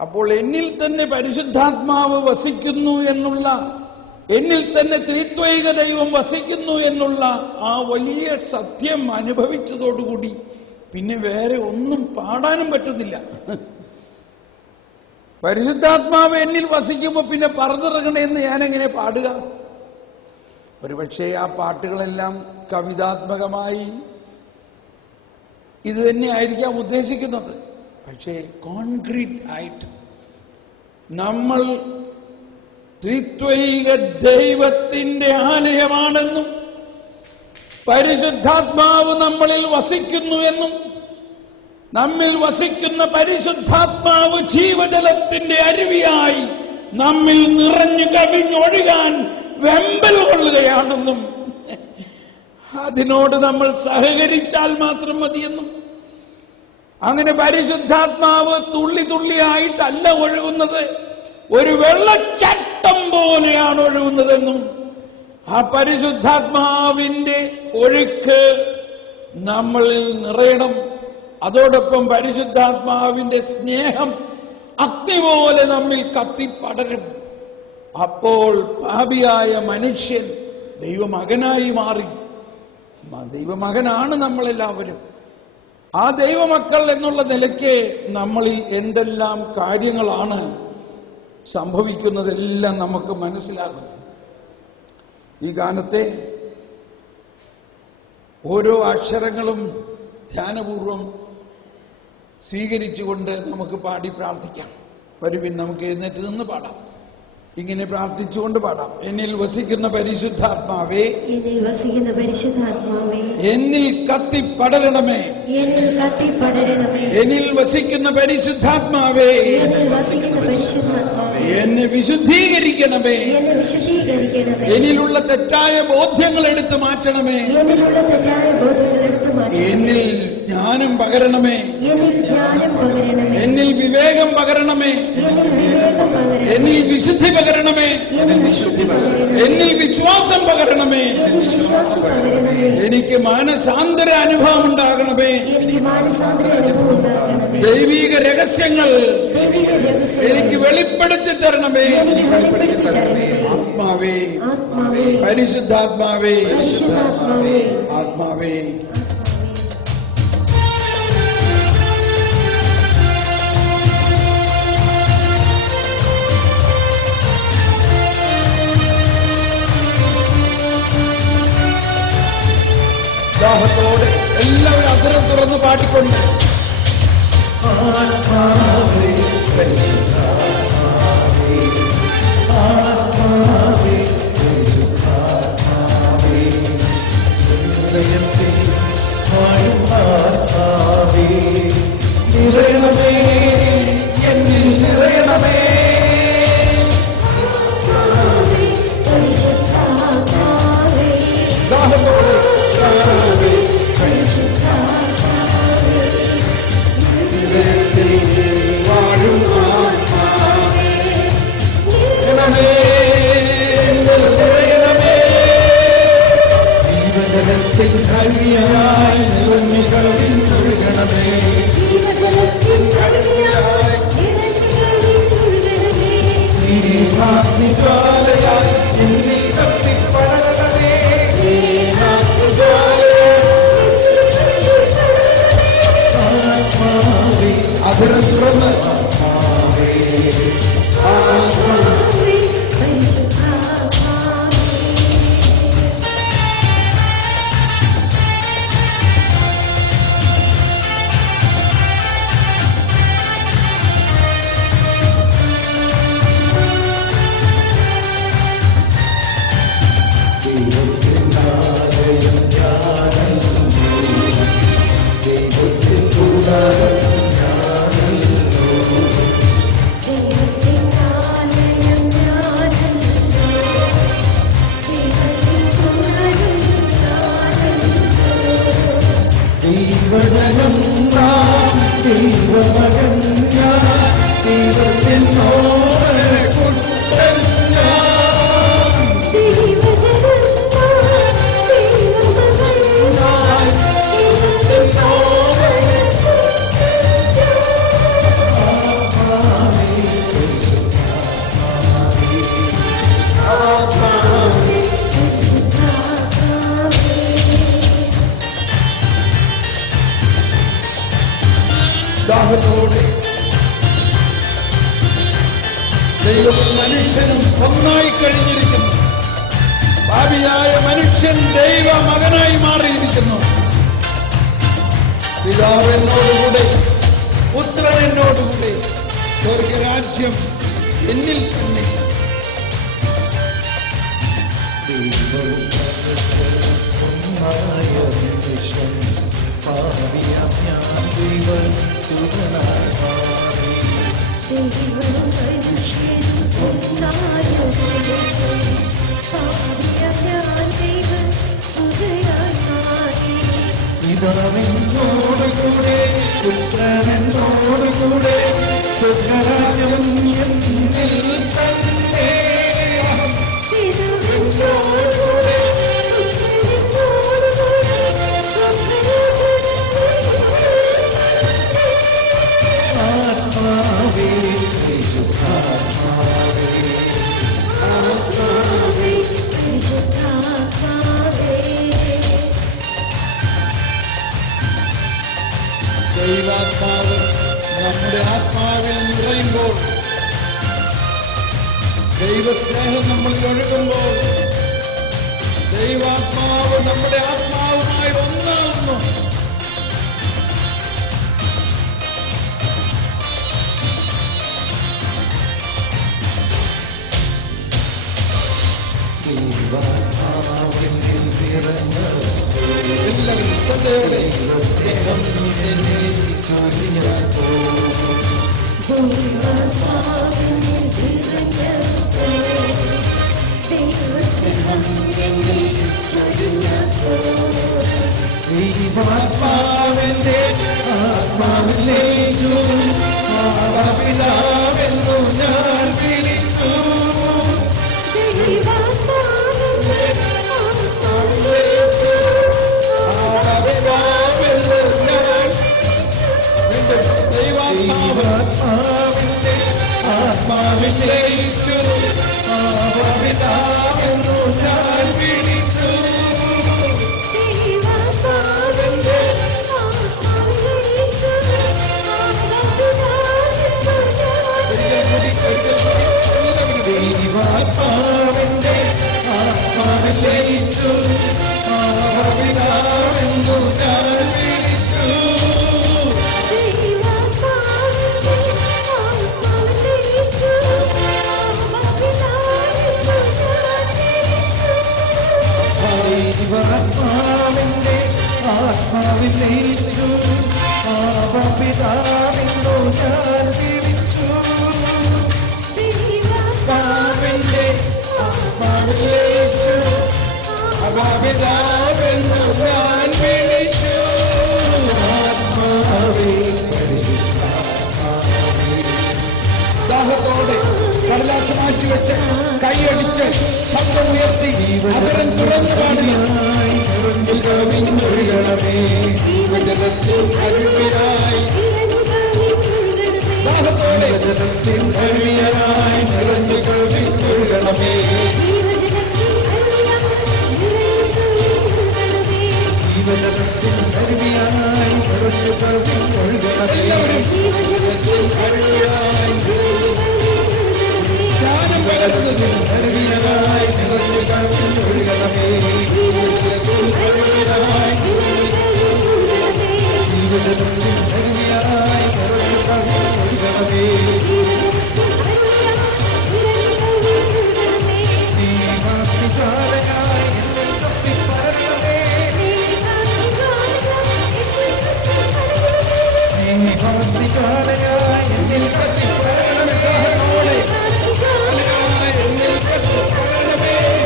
അപ്പോൾ എന്നിൽ തന്നെ പരിശുദ്ധാത്മാവ് വസിക്കുന്നു എന്നുള്ള, എന്നിൽ തന്നെ ത്രിത്വൈക ദൈവം വസിക്കുന്നു എന്നുള്ള ആ വലിയ സത്യം അനുഭവിച്ചതോടുകൂടി പിന്നെ വേറെ ഒന്നും പാടാനും പറ്റുന്നില്ല. പരിശുദ്ധാത്മാവ് എന്നിൽ വസിക്കുമ്പോൾ പിന്നെ പറഞ്ഞിറങ്ങണമെന്ന് ഞാനെങ്ങനെ പാടുക? ഒരുപക്ഷെ ആ പാട്ടുകളെല്ലാം കവിതാത്മകമായി ഇത് തന്നെ ആയിരിക്കാം ഉദ്ദേശിക്കുന്നത്. പക്ഷേ കോൺക്രീറ്റ് ആയിട്ട് നമ്മൾ ത്രിത്വൈക ദൈവത്തിന്റെ ആലയമാണെന്നും പരിശുദ്ധാത്മാവ് നമ്മളിൽ വസിക്കുന്നു എന്നും നമ്മിൽ വസിക്കുന്ന പരിശുദ്ധാത്മാവ് ജീവജലത്തിന്റെ അരുവിയായി നമ്മിൽ നിറഞ്ഞു കവിഞ്ഞൊഴുകാൻ വെമ്പൽ കൊള്ളുകയാണെന്നും അതിനോട് നമ്മൾ സഹകരിച്ചാൽ മാത്രം മതിയെന്നും, അങ്ങനെ പരിശുദ്ധാത്മാവ് തുള്ളി തുള്ളിയായിട്ടല്ല ഒഴുകുന്നത്, ഒരു വെള്ളച്ചാട്ടം പോലെയാണ് ഒഴുകുന്നതെന്നും ആ പരിശുദ്ധാത്മാവിന്റെ ഒഴുക്ക് നമ്മളിൽ നിറയണം. അതോടൊപ്പം പരിശുദ്ധാത്മാവിന്റെ സ്നേഹം അഗ്നി പോലെ നമ്മിൽ കത്തിപ്പടരും. അപ്പോൾ പാപിയായ മനുഷ്യൻ ദൈവമകനായി മാറി. ദൈവമകനാണ് നമ്മളെല്ലാവരും. ആ ദൈവമക്കൾ എന്നുള്ള നിലയ്ക്ക് നമ്മളിൽ എന്തെല്ലാം കാര്യങ്ങളാണ് സംഭവിക്കുന്നതെല്ലാം നമുക്ക് മനസ്സിലാകും. ഈ ഗാനത്തെ ഓരോ അക്ഷരങ്ങളും ധ്യാനപൂർവം സ്വീകരിച്ചുകൊണ്ട് നമുക്ക് പാടി പ്രാർത്ഥിക്കാം. വരുവിൻ, നമുക്ക് എഴുന്നേറ്റ് നിന്ന് പാടാം. ഇങ്ങനെ പ്രാർത്ഥിച്ചുകൊണ്ട് പാടാം. എന്നിൽ വസിക്കുന്ന പരിശുദ്ധാത്മാവേ, എന്നിൽ വസിക്കുന്ന പരിശുദ്ധാത്മാവേ, എന്നിൽ കത്തിപ്പടരണമേ, എന്നിൽ കത്തിപ്പടരണമേ, എന്നിൽ വസിക്കുന്ന പരിശുദ്ധാത്മാവേ, എന്നിൽ വസിക്കുന്ന പരിശുദ്ധാത്മാവേ, എന്നെ വിശുദ്ധീകരിക്കണമേ, എന്നെ വിശുദ്ധീകരിക്കണമേ, എന്നിലുള്ള തെറ്റായ ബോധ്യങ്ങൾ എടുത്തു മാറ്റണമേ, എന്നിലുള്ള തെറ്റായ ബോധങ്ങൾ എടുത്തു മാറ്റണമേ, എന്നിൽ ജ്ഞാനം പകരണമേ, എന്നിൽ ജ്ഞാനം പകരണമേ, എന്നിൽ വിവേകം പകരണമേ, എന്നിൽ വിവേകം പകരണമേ, എന്നിൽ വിശുദ്ധി പകരണമേ, എന്നിൽ വിശുദ്ധി പകരണമേ, എന്നിൽ വിശ്വാസം പകരണമേ, എന്നിൽ വിശ്വാസം പകരണമേ, എനിക്ക് മാനസാന്തര അനുഭവം ഉണ്ടാകണമേ, എനിക്ക് മാനസാന്തര അനുഭവം ഉണ്ടാകണമേ, ദൈവിക രഹസ്യങ്ങൾ ദൈവിക രഹസ്യങ്ങൾ എനിക്ക് വെളിപ്പെടുത്തി തരണമേ. എനിക്ക് വെളിപ്പെടുത്തി തരണമേ. ആത്മാവേ, ആത്മാവേ, പരിശുദ്ധാത്മാവേ, പരിശുദ്ധാത്മാവേ, ആത്മാവേ. ദാഹത്തോടെ എല്ലാവരും അധരം തുറന്ന് പാടിക്കൊണ്ട് ആത്മാവേ, പരിശുദ്ധാത്മാവേ, ആത്മാവേ, പരിശുദ്ധാത്മാവേ, ഹൃദയത്തിൽ വാഴും ആത്മാവേ, നിറയണമേ, എന്നിൽ നിറയണമേ. പരിശുദ്ധാത്മാവേ, ദാഹത്തോടെ വാഴും ആത്മാവേ, നിറയണമേ, നിറയണമേ. ജീവജലത്തിൽ ധന്യനായി നിറഞ്ഞു കവിഞ്ഞൊഴുകണമേ, ജീവജലത്തിൻ കരുണയായി നിറഞ്ഞൊഴുകണമേ, സ്നേഹാഗ്നിജ്വാലയായി എന്നിൽ കത്തിപ്പടരണമേ, ആത്മാവേ, അധരം തുറന്ന് ആത്മാവേ, ആത്മാവേ, പരിശുദ്ധാത്മാവേ. ദൈവത്തിനാലയം ഞാനല്ലോ, ദൈവത്തിൻ കൂടാരം ഞാനല്ലോ, ദൈവത്തിൻ ആലയം ഞാനല്ലോ, ദൈവത്തിൻ കൂടാരം ഞാനല്ലോ, ദൈവജനം നാം, ദൈവമകൻ ഞാൻ, ദൈവത്തിൻ കുട്ടൻ ഞാൻ, ദൈവജനം നാം, ദൈവമകൻ ഞാൻ, ദൈവത്തിൻ ആത്മാവേ, ദൈവവും മനുഷ്യനും ഒന്നായി കഴിഞ്ഞിരിക്കുന്നു. പാപിയായ മനുഷ്യൻ ദൈവ മകനായി മാറിയിരിക്കുന്നു. പിതാവ് എന്നോടുകൂടെ, പുത്രൻ എന്നോടുകൂടെ, സ്വർഗരാജ്യം എന്നിൽ തന്നെ. പിതാവിനോടുകൂടെ പുത്രനോടുകൂടെ സ്വർഗരാജ്യം എന്നിൽ തന്നെ. ആത്മാവേ ദൈവാത്മാവ് നമ്മുടെ ആത്മാവിൽ നിറയുമ്പോൾ, ദൈവസ്നേഹം നമ്മളിൽ ഒഴുകുമ്പോൾ, ദൈവാത്മാവ് നമ്മുടെ ആത്മാവുമായി ഒന്നാകുന്നു. എല്ലാവരും ശ്രദ്ധയോടെ ദൈവാത്മാവിന്റെ ആത്മാവിലേക്കു പിതാവെന്നു ഞാൻ വിളിച്ചു. ദൈവാത്മാവിന്റെ ആത്മാവിലേക്കു പിതാവെന്നു ഞാൻ വിളിച്ചു. ദൈവാത്മാവിന്റെ ആത്മാവിലേക്കു പിതാവെന്നു ഞാൻ വിളിച്ചു. ദൈവാത്മാവിന്റെ ആത്മാവിലേക്കു പിതാവെന്നു ഞാൻ വിളിച്ചു. പിതാവിന്റെ ആത്മാവിലേക്കു പിതാവെന്നു ഞാൻ വിളിച്ചു. ആത്മാവേ ദാഹത്തോടെ കടലാസ് മാറ്റി വെച്ച് കൈയടിച്ച് ശബ്ദം ഉയർത്തി അതരം തുറന്നു പാടുക. ജീവജലത്തിൽ അരുവിയായി ദാഹത്തോടെ ജലത്തിൽ അരുവിയായി നിറഞ്ഞു കവിഞ്ഞൊഴുകണമേ. ജീവജലത്തിൽ അരുവിയായി നിറഞ്ഞു കവിഞ്ഞൊഴുകണമേ. ജ്ഞാനം പകരുന്നതിന് അരുവിയായി നിറഞ്ഞു കവിഞ്ഞൊഴുകണമേ. ജീവജലത്തിൽ അരുവിയായി നിറഞ്ഞു കവിഞ്ഞൊഴുകണമേ. സ്നേഹാഗ്നിജ്വാലയായി എന്നിൽ കത്തിപ്പടരണമേ. സ്നേഹാഗ്നിജ്വാലയായി എന്നിൽ കത്തിപ്പടരണമേ.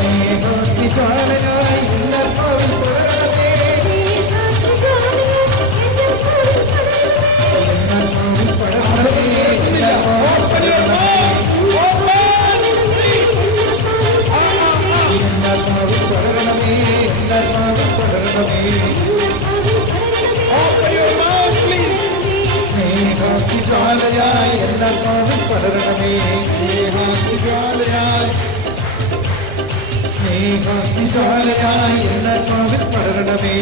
സ്നേഹാഗ്നിജ്വാലയായി എന്നാത്മാവിൽ പടരണമേ. എന്നാത്മാവിൽ പടരണമേ. എന്നാത്മാവിൽ പടരണമേ. എന്നാത്മാവിൽ പടരണമേ. എന്നാത്മാവിൽ പടരണമേ. സ്നേഹാഗ്നിജ്വാലയായി എന്നാത്മാവിൽ പടരണമേ. സ്നേഹാഗ്നിജ്വാലയായി എന്നാത്മാവിൽ പടരണമേ.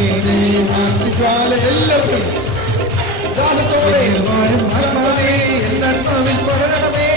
എല്ലാവരും ദാഹത്തോടെ വാഴും ആത്മാവേ എന്നാത്മാവിൽ പടരണമേ.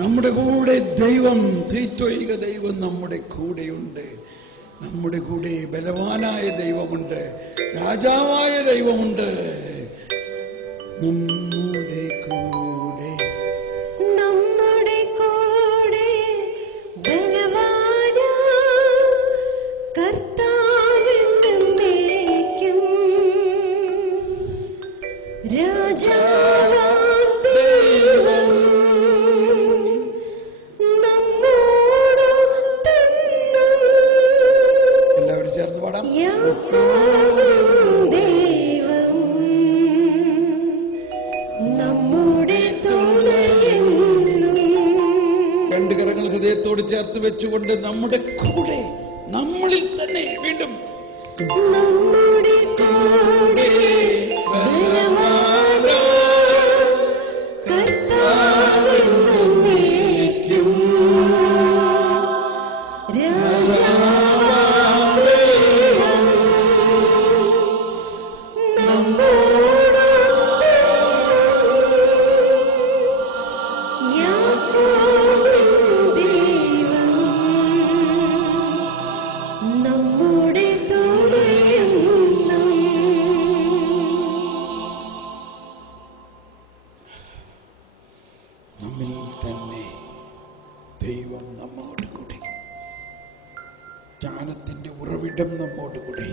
നമ്മുടെ കൂടെ ദൈവം, ത്രിത്വൈക ദൈവം നമ്മുടെ കൂടെയുണ്ട്. നമ്മുടെ കൂടെ ബലവാനായ ദൈവമുണ്ട്, രാജാവായ ദൈവമുണ്ട്. നമ്മുടെ കൂടെ ബലവാനായ കർത്താവെന്നേക്കും രാജാവാം ദൈവം ചേർന്ന് പാടാം. ദൈവം നമ്മുടെ തുണയെന്നും. രണ്ട് കരങ്ങൾ ഹൃദയത്തോട് ചേർത്ത് വെച്ചുകൊണ്ട് നമ്മുടെ കൂടെ, നമ്മളിൽ തന്നെ, വീണ്ടും നമ്മുടെ കൂടെ ബലവാനായ കർത്താവെന്നേക്കും നമ്മിൽ തന്നെ ദൈവം നമ്മോട് കൂടി, ജ്ഞാനത്തിന്റെ ഉറവിടം നമ്മോട് കൂടി.